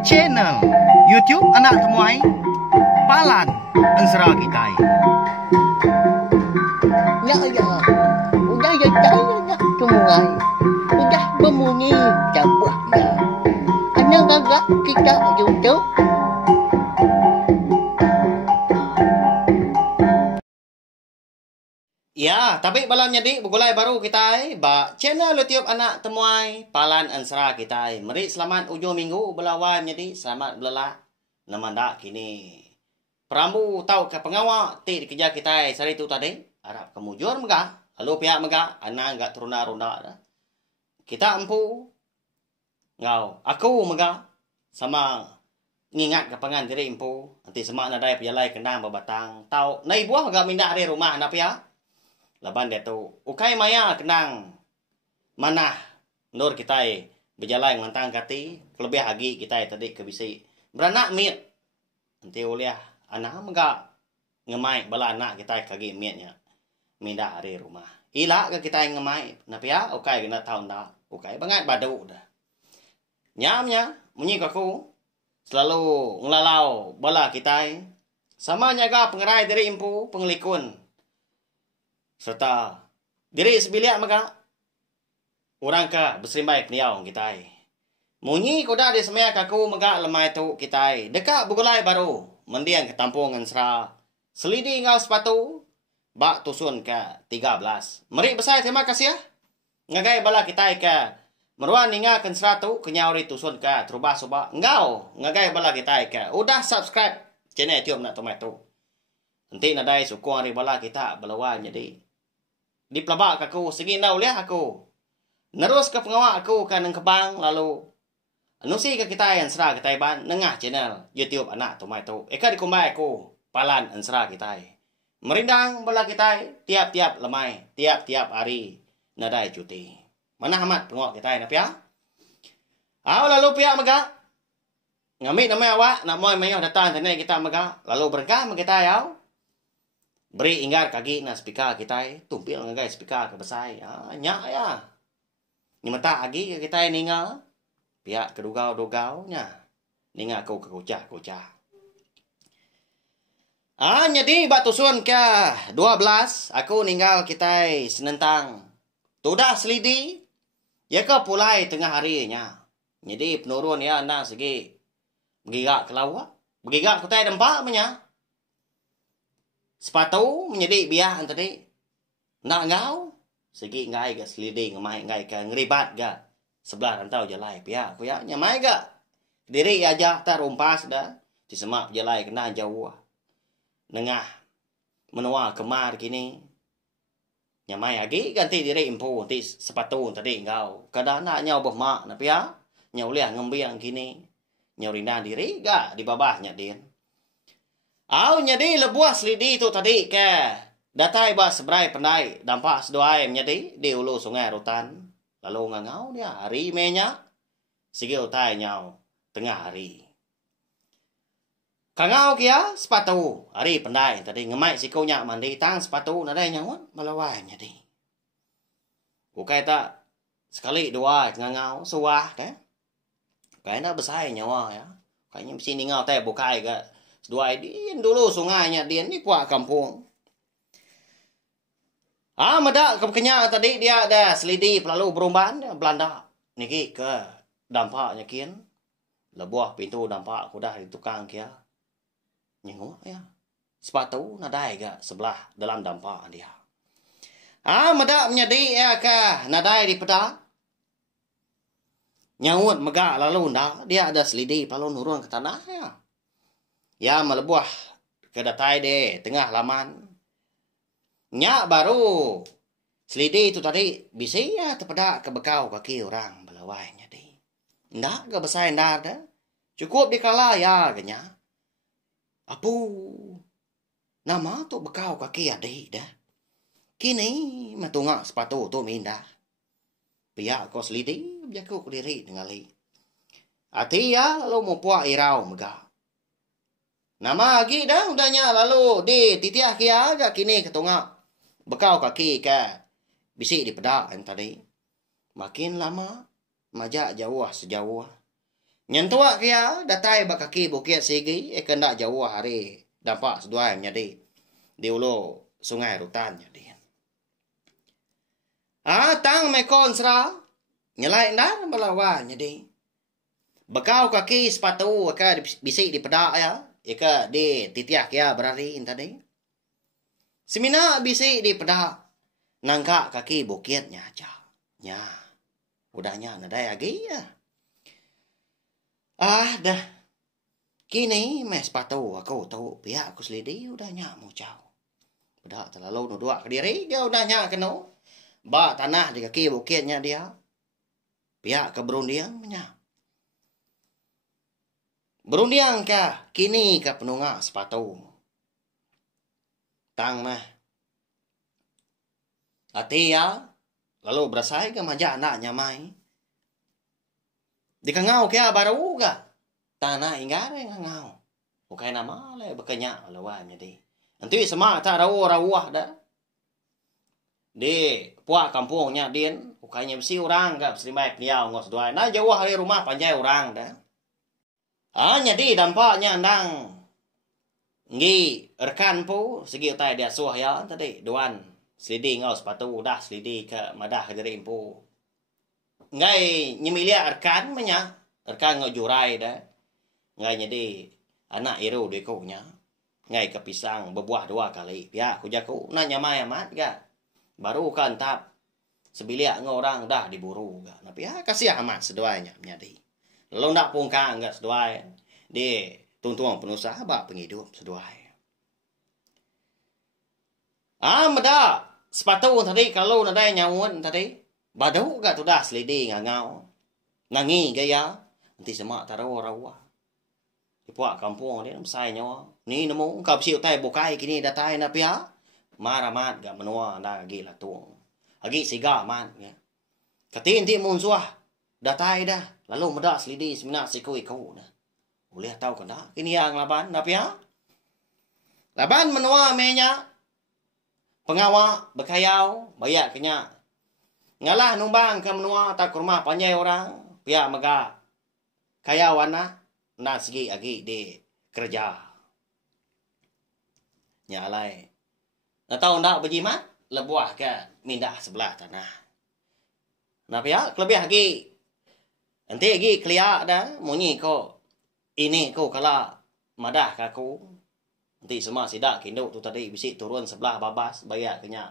Channel YouTube anak temuai Palan Ansara Kitai. Ya ya, udah ya tak temuai, udah berbunyi cabutnya. Anak gagak kita YouTube. Ya, tapi balam jadi begulai baru kita ba channel YouTube anak temuai Palan Ansara kita. Mari selamat ujung minggu belawan jadi selamat belela. Namanda kini Perambu tahu ke pengawal ti kerja kita sari itu tadi. Harap kemujur megah. Lalu pihak megah anak enggak teruna-runa dah. Kita empu ngau aku megah sama ngingat ke pangan diri empu nanti semak nadai pejalai kendang babatang tahu nai buah agak minda dari rumah anak pihak. Laban dia tu, ukai maya kenang mana nur kita berjalan ngantang kati, lebih lagi kita tadi ke bisi beranak mit. Nanti uliah anak megak ngemai bala anak kita kagi mitnya. Minda hari rumah. Ila ke kita ngemai, napi ya ukai kena tahun dah. Ukai banget badu dah. Nyamnya munyi kaku selalu ngelalau bala kita sama nyaga pengerai dari impu pengelikun. Serta diri sebiliak maka orang ka berserimbai keniau kita. Munyi koda di semaya kaku maka lemai tu kita. Dekat bugulai baru mendiang ke tampung Ansara. Selidi ngau sepatu bak tusun ke 13. Mari besar terima kasih ya. Ngagai bala kita ke meruan ninga Ansara tu kenyau ri tusun ke terubah subah. Ngau ngagai bala kita ke udah subscribe channel YouTube nak tomato. Nanti nadai sukung ri bala kita belawan jadi di pelabak aku segi nau liah aku nerus ke pengawak aku kan nang kebang lalu anusi ke kita Ansara kita ban nengah channel YouTube anak tomato eka dikumbai aku Palan Ansara kita merindang bala kita tiap-tiap lemai tiap-tiap hari nadai cuti mana amat pengawak kita nak pia lalu pia mega ngamit nama awak nak moi mayo datang tene kita mega lalu berkah kita yau beri inggar kaki na speaker kita tumpil ngagai speaker ke besai nya ya ni mata agi kita ninga pihak kedugau-dugau nya ninga aku ke kucah jadi batusun ke 12 aku ninggal kita senentang tudah selidi ya ke pulai tengah harinya jadi penurun ya anak segi begigak ke lawa begigak kita dempak punya sepatu menjadi biah tadi nak ngau segi ngai ga seliding ngai ngai ka ngeribat ga sebelah rantau jalai pia aku ya nyamai ga diri aja ta rumpas dah di semak jalai kena jauh nengah menua kemar kini nyamai lagi ganti diri impu nanti sepatu tadi ngau kada nak nyau boh mak na pia nyau liah ngembiang kini nyau rindan diri ga di babahnya din jadi lebuah selidi itu tadi ke datai bah sebrai pandai dampak sedoai menjadi di ulu sungai Rutan lalu ngangau dia hari menya sigi utai nyau tengah hari kangau kia sepatu hari pandai tadi ngemai sikonya mandi tang sepatu nadai nyawat malawai jadi bukai tak sekali dua ngangau suah teh kayaknya besar nyawa ya kayaknya mesti ngau teh bukai ga dua din dulu sungainya din ni puak kampung. Meda kenya tadi dia ada selidi lalu berumban Belanda niki ke dampaknya kian. Lebuah pintu dampak kudah di tukang kia. Nyengu ya. Sepatu nadai ga sebelah dalam dampak dia. Meda menjadi ya ke nadai di peta. Nyawut megak lalu ndak dia ada selidi lalu nurun ke tanah ya. Ya melebuah ke datai deh tengah laman. Nya baru selidi itu tadi bisa ya terpedak ke bekau kaki orang belawainya deh. Ndak ke besar ndak ada. Cukup dikala ya kenya. Apu nama tu bekau kaki adik dah. Kini matungak sepatu tu minda. Pihak kau selidi berjaku ke diri dengan li. Hati ya lalu mau puak irau megah. Nama lagi dah udahnya lalu di titiah kia agak kini ketungak bekau kaki ke bisik di pedak yang tadi. Makin lama majak jauh sejauh. Nyentua kia datai bakaki bukit sigi kena jauh hari dampak seduai jadi di ulu sungai rutan jadi. Tang mekon sera nyelai ndar balawa jadi. Bekau kaki sepatu ka bisik di pedak ya. Ika di titiak ya berari tadi. Semina bisik di pedak. Nangka kaki bukitnya aja. Nya. Udahnya nadai lagi ya. Dah. Kini mes sepatu aku tahu pihak aku selidi udahnya mau jauh. Pedak terlalu nuduk ke diri dia udahnya kena. Ba tanah di kaki bukitnya dia. Pihak keberundiannya. Berundiang kah kini ke penungak sepatu. Tang mah. Ati ya. Lalu berasai ke majak anaknya mai. Dikangau kaya baru ga. Tanah ingar yang ngau. Bukai nama le bekenya lawan jadi. Nanti semak tak rawah dah. Di puak kampungnya din. Bukanya besi orang ga. Besi baik niau ngos doai. Nah jauh hari rumah panjai orang dah. Jadi dampaknya andang ngi rekan pu segi utai dia suah ya tadi duan selidi ngau sepatu dah selidi ke madah ke diri pu ngai nyemilia rekan menya rekan ngau jurai dah ngai jadi anak iru dekunya ngai ke pisang berbuah 2 kali ya aku jaku nanya mai amat ga baru kan tap sebiliak ngorang dah diburu ga tapi ya kasih amat seduanya menjadi lalu ndak pungkang enggak seduai. Di tuntuang penusaha bak penghidup seduai. Meda sepatu tadi kalau nadai nyawun tadi. Badau enggak tu dah selidi ngangau. Nangi gaya. Nanti semak taruh rawa. Di puak kampung dia mesai nyawa. Ni nemu kap siu tai bukai kini datai na pia. Maramat gak menua dah lagi lah tuang. Lagi siga man ya. Katin ti mun suah. Datai dah. Lalu medak selidi semina sikui kau dah. Boleh tahu kena. Kini yang laban. Tapi ya. Laban menua menya. Pengawak. Berkayau. Bayak kenya. Ngalah numbang ke menua. Tak ke rumah panjai orang. Pihak mega. Kayau anak. Nak segi lagi di kerja. Nyalai. Nak tahu nak berjimat. Lebuah ke. Mindah sebelah tanah. Nah pihak. Kelebih lagi. Nanti lagi keliak dah. Munyi kau. Ini kau kala madah kaku. Nanti semua sidak kinduk tu tadi bisik turun sebelah babas bayar kenya.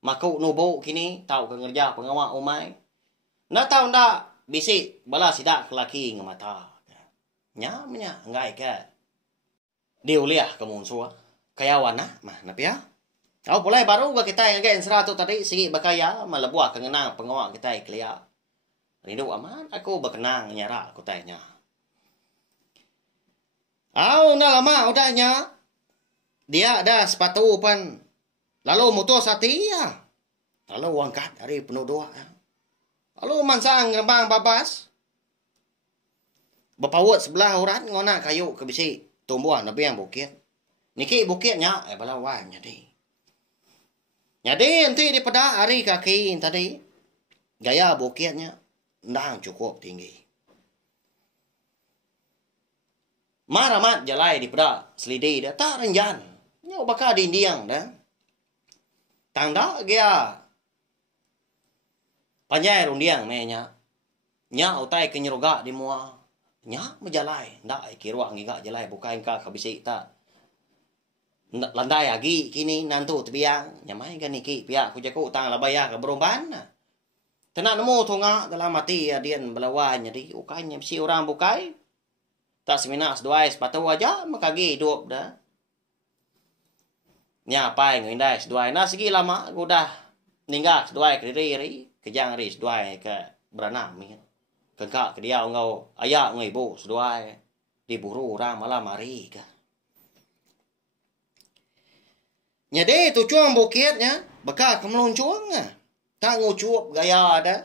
Maku nubu kini tahu ke ngerja pengawak umai. Nak tahu ndak bisik bala sidak kelaki ngemata. Nya menya ngai ke. Diuliah ke munsua. Kaya wana mah napi ya. Kau boleh baru gak kita yang gen 100 tadi sigi bakaya malebuah kengenang pengawak kita iklia. Rindu aman aku berkenang nyara aku tanya. Udah lama udahnya. Dia ada sepatu pan. Lalu mutus hati ya. Lalu angkat dari penuh doa. Lalu mansang ngembang babas. Bapawut sebelah urat ngonak kayu ke bisi. Tumbuhan nabi yang bukit. Niki bukitnya. Balawan jadi. Jadi nanti di pada hari kaki tadi. Gaya bukitnya. Nang cukup tinggi. Maramat jalai di pada selidi dah tak renjan. Nyo bakal dindiang dah. Tangda dia. Panjai rundiang menya. Nya utai kenyeroga di mua. Nya menjalai. Ndak kiruang giga jalai bukain ka kabisi tak. Landai lagi kini nantu tebiang. Nyamai kan niki pihak ku jaku utang labaya ke berumban. Tenak nemu tunga dalam mati adian belawan jadi ukainya si orang bukai. Tak seminak seduai sepatu aja makagi hidup dah. Nyapai ngindai seduai nah segi lama udah ninggal seduai ke diri kejang ri seduai ke beranam ni. Kengkak ke dia ngau ayak ngai ibu seduai diburu orang malam hari ke. Nyade tu cuang bukitnya bekal kemeluncuang tak ngucup gaya ada.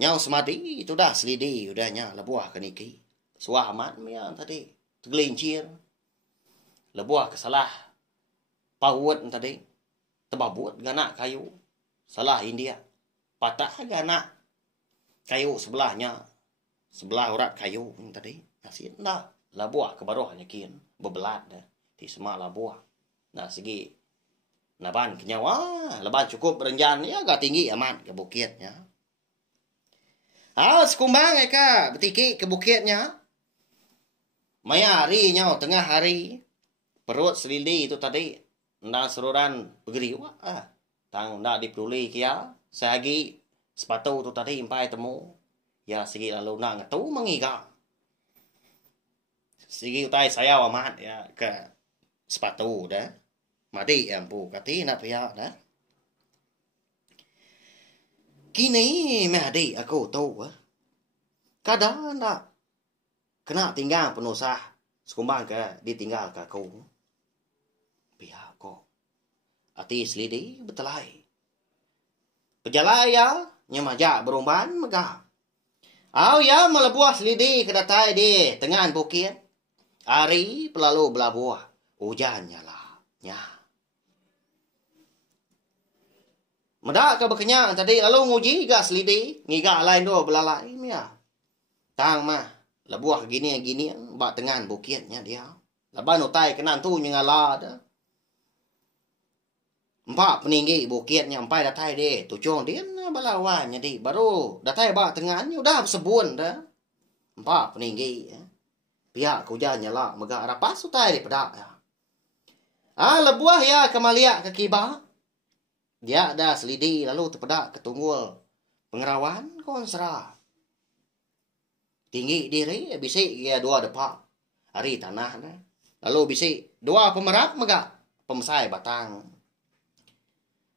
Nyau semadi itu dah selidi udahnya lebuah ke niki. Suah amat yang tadi tergelincir. Lebuah kesalah pawut tadi. Tebabut ganak kayu. Salah India. patah agak nak kayu sebelahnya, sebelah urat kayu yang tadi. Nasi dah labuah ke baruhnya kian bebelat dah. Di semak labuah. Nah segi naban kenyawa, leban cukup berenjan ya agak tinggi amat ke bukitnya. Sekumbang eka betiki ke bukitnya. Maya harinya tengah hari perut selidi itu tadi ndak seruran begeriwa tang ndak dipulih kia sehagi sepatu tu tadi impai temu ya segi lalu nak ngetu mengiga segi utai saya amat ya ke sepatu dah mati ampu kati nak pihak dah kini mehadi aku tahu kadang nak kena tinggal penusah sekumbang ke ditinggal ke aku pihak kok ati selidi betelai pejalaya nyamaja berumban megah ya melebuah selidi kedatai di tengah bukit hari pelalu belabuah hujannya lah nya medak ke bekenya tadi lalu nguji gak selidi ngiga lain do belalai ya tang mah lebuah gini bak tengah bukitnya dia laban utai kenan tu nyengala dah empat peninggi bukitnya empai datai deh tucung dia balawannya di baru datai bak tengahnya udah sebun dah empat peninggi pihak kujannya lah megah rapas utai di pedak ya lebuah ya kemalia ke kiba dia dah selidi lalu terpedak ketunggul pengerawan konsra tinggi diri bisik ya dua depak hari tanah nah. Lalu bisik dua pemerap megah pemesai batang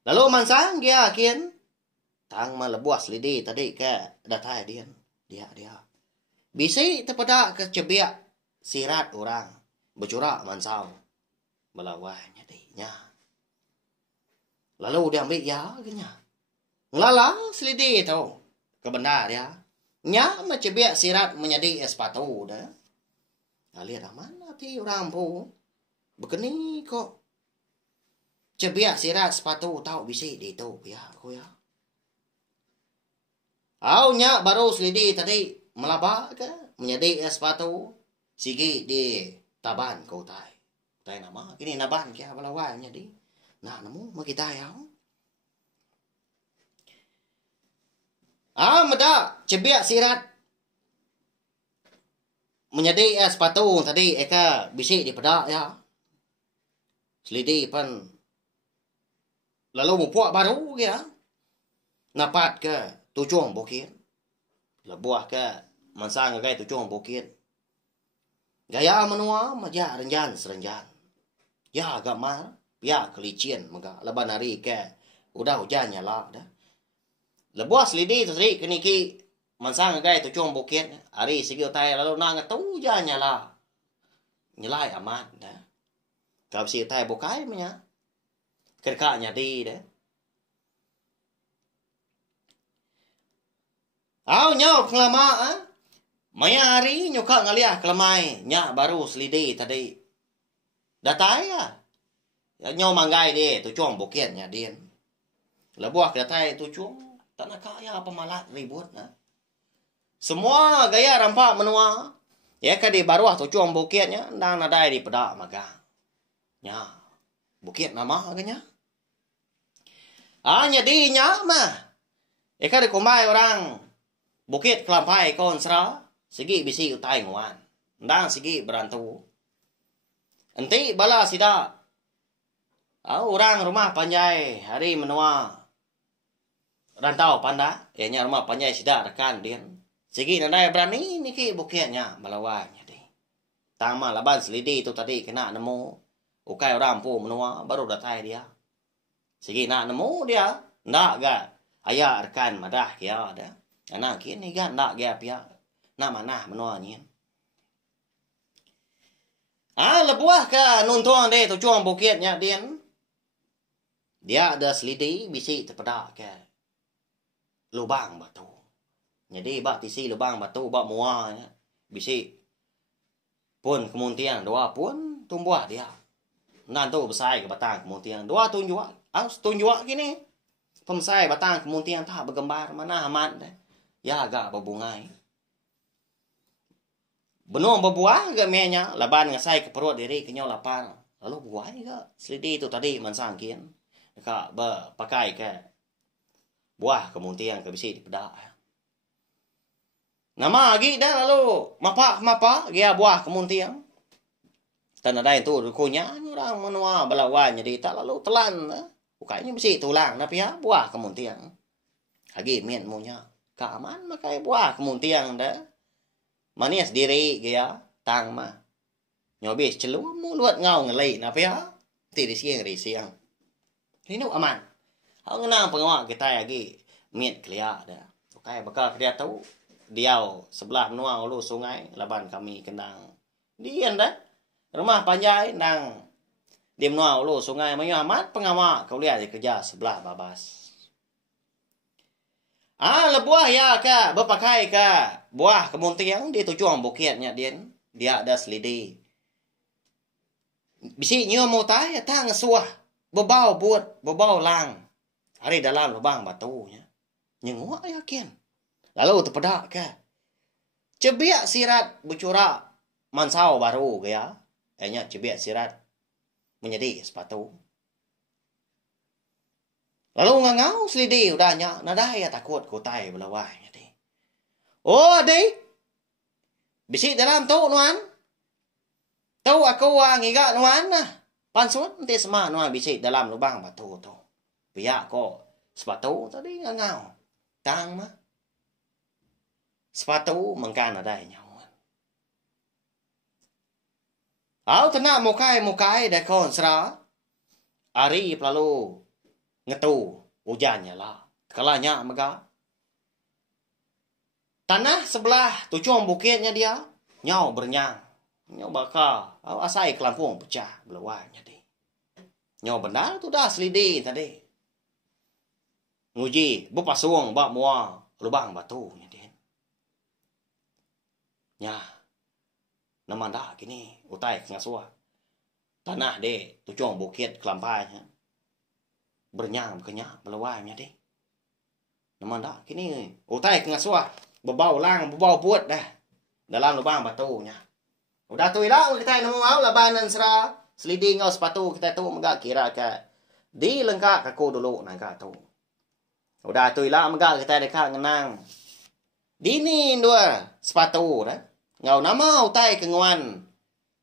lalu mansang dia kian tang melebuah selidi tadi ke datai dia bisik terpedak ke cebiak sirat orang bercurak mansau melawanya dinya lalu dia ambil ya genya ngelala selidi tahu ke benar ya nya macebek sirat menjadi sepatu dah. Lihat mana ti orang pu. Begini kok. Cebek sirat sepatu tahu bisi di tu ya aku ya. Nya baru selidi tadi melaba ke menjadi sepatu sigi di taban kau tai. Tai nama ini naban kia balawanya di. Nah nemu makita ya. Meda cebek sirat menjadi sepatu tadi eka bisik di pedak ya. Selidi pan lalu mupuak baru ya. Napat ke tucung bukit. Lebuah ke mansang gai tucung bukit. Gaya menua maja renjan serenjan. Ya agak mar, ya kelicin mega leban hari ke udah hujannya lah dah. Lebuah selidi tadi keniki mansang gai tucung bukit hari segi utai lalu nang tu jannya lah nyelai amat dah kalau si utai bukai punya kerkanya di dah nyok lama maya hari nyuka ngaliah kelemai nya baru selidi tadi datai ya nyaw manggai di tucung bukitnya din lebuah datai tucung tanah kaya pemalat ribut nah. Semua gaya rampak menua. Ya ka di baruah tucung bukitnya ndang nadai di pedak maga. Nya. Bukit nama agaknya. Nyadi nya mah. Ka di kumbai orang bukit kelampai konsra segi bisi utai nguan. Ndang segi berantu. Enti bala sida. Orang rumah panjai hari menua. Rantau panda, nya rumah panjai sida rekan din. Segi nandai berani niki bukitnya melawanya deh. Tama laban selidi itu tadi kena nemu ukai orang pu menua baru datai dia. Segi nak nemu dia ndak ga ayah rekan madah kia ada. Anak kini ga ndak ga pia. Nak mana menua ni. Lebuah ke nuntuang deh tucung bukitnya din. Dia ada selidi bisi terpedak ke lubang batu. Jadi bak tisi lubang batu bak muanya. Bisi pun kemuntian dua pun tumbuh dia. Nanti besar ke batang kemuntian. Dua tunjuk. Tunjuk gini. Pemsai batang kemuntian tak bergembar mana amat deh. Ya agak berbungai. Benuang berbuah ke menya, laban ngasai ke perut diri kenyau lapar. Lalu buah ke selidi itu tadi mansangkin. Ka pakai ke buah kemuntian ke bisi dipedak. Nama lagi dah lalu mapa dia buah kemuntian. Dan ada itu rukunya orang menua belawan jadi tak lalu telan. Bukanya besi tulang tapi ya buah kemuntian. Lagi mian munya. Kaman makai buah kemuntian dah. Manis diri dia tang mah. Nyobis celur mulut ngau ngelai napa ya? Ti di siang. Ini aman. Hang nang pengawak kita lagi mian kelia dah. Bukai bakal dia tahu diau sebelah menua ulu sungai laban kami kendang. Dian dah. Rumah panjai nang di menua ulu sungai Mayu amat pengawak kau lihat di kerja sebelah babas. Lebuah ya ka berpakai ka buah kemuntiang di tujuan bukitnya dia ada selidi. Bisi nyu mau tai tang suah bebau bebau lang. Hari dalam lubang batunya. Nyengua yakin. Lalu terpedak ka. Cebiak sirat bucura mansau baru ya. Hanya cebiak sirat menjadi sepatu. Lalu ngangau selidi udahnya nadai ya takut kotai belawai jadi. Oh adik, bisi dalam tu nuan. Tahu aku ngiga nuan nah. Pansut nanti semua nuan bisi dalam lubang batu tu. Biak ko sepatu tadi ngangau. Tang mah. Sepatu mengkan nadai nyawan. Au tenak mukai dah kon sera. Ari lalu ngetu hujannya lah. Kalanya mega. Tanah sebelah tujuan bukitnya dia nyau bernyang. Nyau bakal asai kelampung pecah belawanya deh. Nyau benar tu dah selidi tadi. Nguji bupasuang bak mua lubang batu nya deh. Nya. Nama dah kini utai ngasua. Tanah deh tujuan bukit kelampainya. Bernyang kenyak belawanya deh. Nama dah kini utai ngasua. Bebau lang, bebau buat dah. Dalam lubang batunya. Udah tu ilah kita nemu mau labanan sera. Selidi ngau sepatu kita tu megak kira ke. Di lengkak kaku dulu nangka tu. Udah tu ilah megak kita dekat ngenang. Dini dua sepatu dah. Ngau nama utai kenguan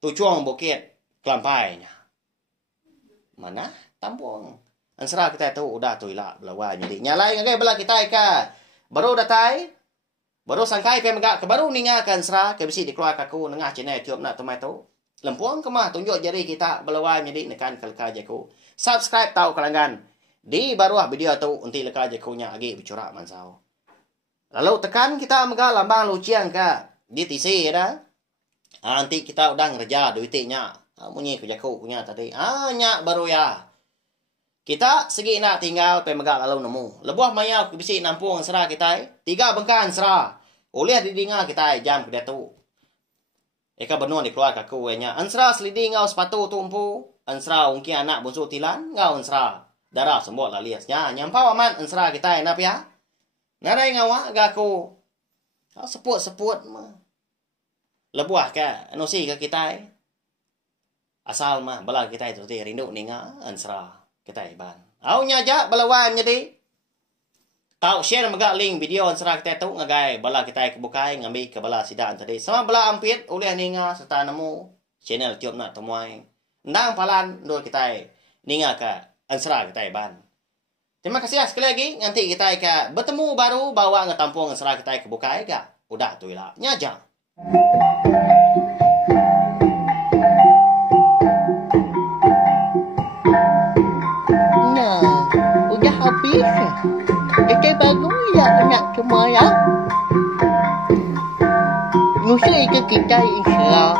tujuan bukit kelampainya. Mana? Tampung. Ansara kita tu udah tu ilah belawanya di. Nyalai ngagai bela kita ka. Baru datai. Baru sangkai pe megak ke baru ningakan sera ke bisi dikeluar kaku nengah channel YouTube nak temai tu. Lempuang kemah tunjuk jari kita belawanya di nekan kelka jaku. Subscribe tahu kalangan. Di baruah video tu unti leka jakunya lagi bicara mansau. Lalu tekan kita megak lambang lucian ka. Di TC dah. Nanti kita udah ngerja duitnya. Munyi kejaku punya tadi. Nyak baru ya. Kita segi nak tinggal pemegak lalu nemu. Lebuah maya bisi nampung serah kita. 3 bengkan serah. Oleh didinga kita jam ke tu. Eka benuan dikeluar kaku nya. Ansra selidi ngau sepatu tumpu. Ansra ungki anak bunsu tilan ngau ansra. Darah sembot laliasnya. Nyampau aman ansra kita enap ya. Narai ngawa gaku. Seput mah. Lebuah ka anosi ka kita. Asal mah bala kita itu rindu ninga ansra. Kita iban. Au nyaja balawan jadi. Tau share megak link video ansra kita tu ngagai bala kita kebukai ngambil ke bala sidaan tadi. Sama bala ampit oleh ninga serta nemu channel tiup nak temuai. Ndang palan do kita ninga ka ansra kita iban. Terima kasih sekali lagi. Nanti kita ka bertemu baru bawa ngetampung ansra kita kebukai ka. Udah tu ilah nyaja. Udah habis. Kita baru ya anak semua ya. Nusa itu kita insya